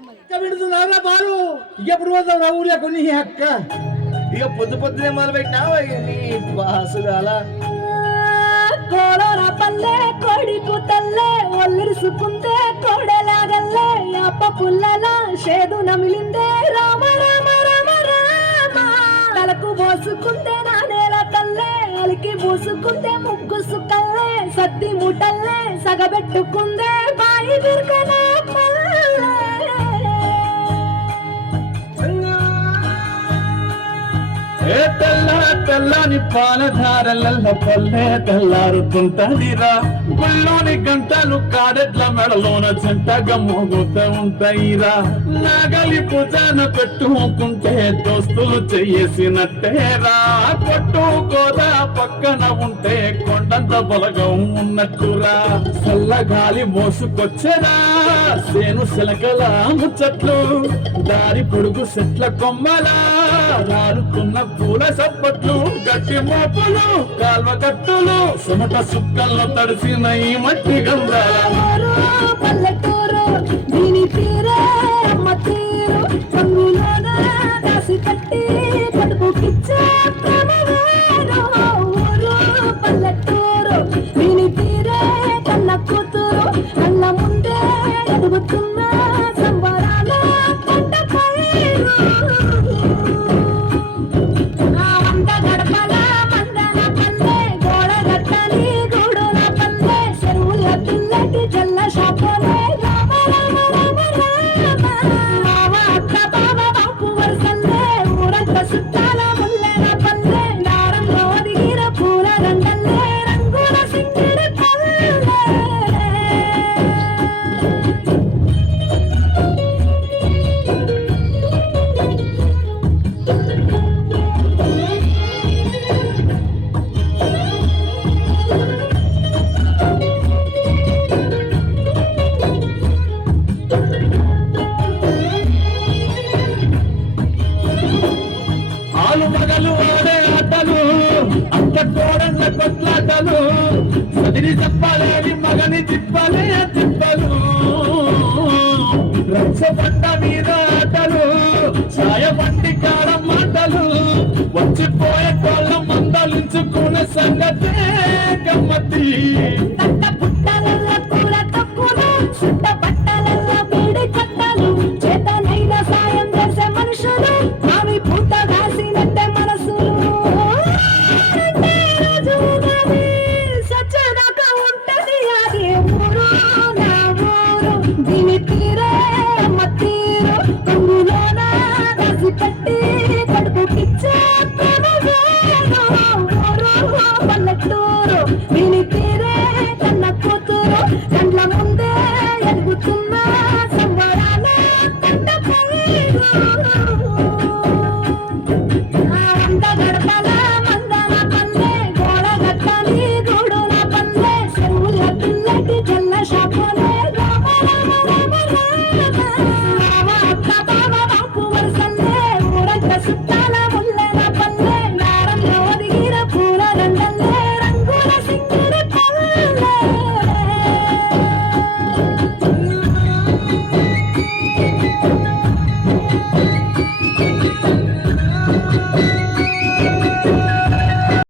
పెడుతున్నారా బాలు ఎప్పుడు పోతావు నా ఊళ్ళో కొన్ని అక్క ఇక పొద్దు పొద్దునే మొదలు పెట్టినావు నీ బాసుగాల కోడల పల్లె కొడికు తల్లే ఒల్లిరుసుకుందే కోడలాగల్లే అప్ప పుల్లల షేదు నమిలిందే రామ రామ రామ రామ తలకు పోసుకుందే నా నేల తల్లే అలికి పూసుకుందే ముగ్గు సుక్కల్లే సత్తి ముటల్లే సగబెట్టుకుందే బాయి దుర్గనా తెల్ల తెల్లని పాలధారల పల్లె తెల్లారుతుంటదిరా గుళ్ళోని గంటలు కాడెట్ల మెడలోన చెంటగా మోగుతూ ఉంటాయిరా నాగలి పూజన పెట్టుకుంటే దోస్తులు చెయ్యేసినట్టేరా కొట్టు గోదా పక్కన ఉంటే కొండంత బలగం ఉన్నట్టురా చల్లగాలి మోసుకొచ్చేరా సేను శిలకల ముచ్చట్లు దారి పొడుగు చెట్ల కొమ్మలా రారుతున్న పూల సప్పట్లు గట్టి మోపులు కాల్వ కట్టులు సుమట సుక్కల్లో తడిసిన ఈ మట్టి గంధాలు పల్లెటూరు దీని తీరే అమ్మ తీరు రంగులోన దాసి కట్టి పడుపుకిచ్చే ప్రేమవేరు ఊరు పల్లెటూరు దీని తీరే కన్న కూతురు అన్న ముందే ఎదుగుతున్న సంబరాల పంట పైరు సదిరి చెప్పలేని మగని తిప్పలే తిప్పలు రచ్చబండ మీద ఆటలు ఛాయ బండి కారం మాటలు వచ్చిపోయే కోళ్ళ మందలించుకునే సంగతే గమ్మతి సాయం చేసే మనుషులు ఆమె పూట కాసినట్టే మనసులు దీని తీరే అమ్మ తీరు రంగులోన దాసి కట్టి కడుపుకిచ్చే ప్రేమ వేరు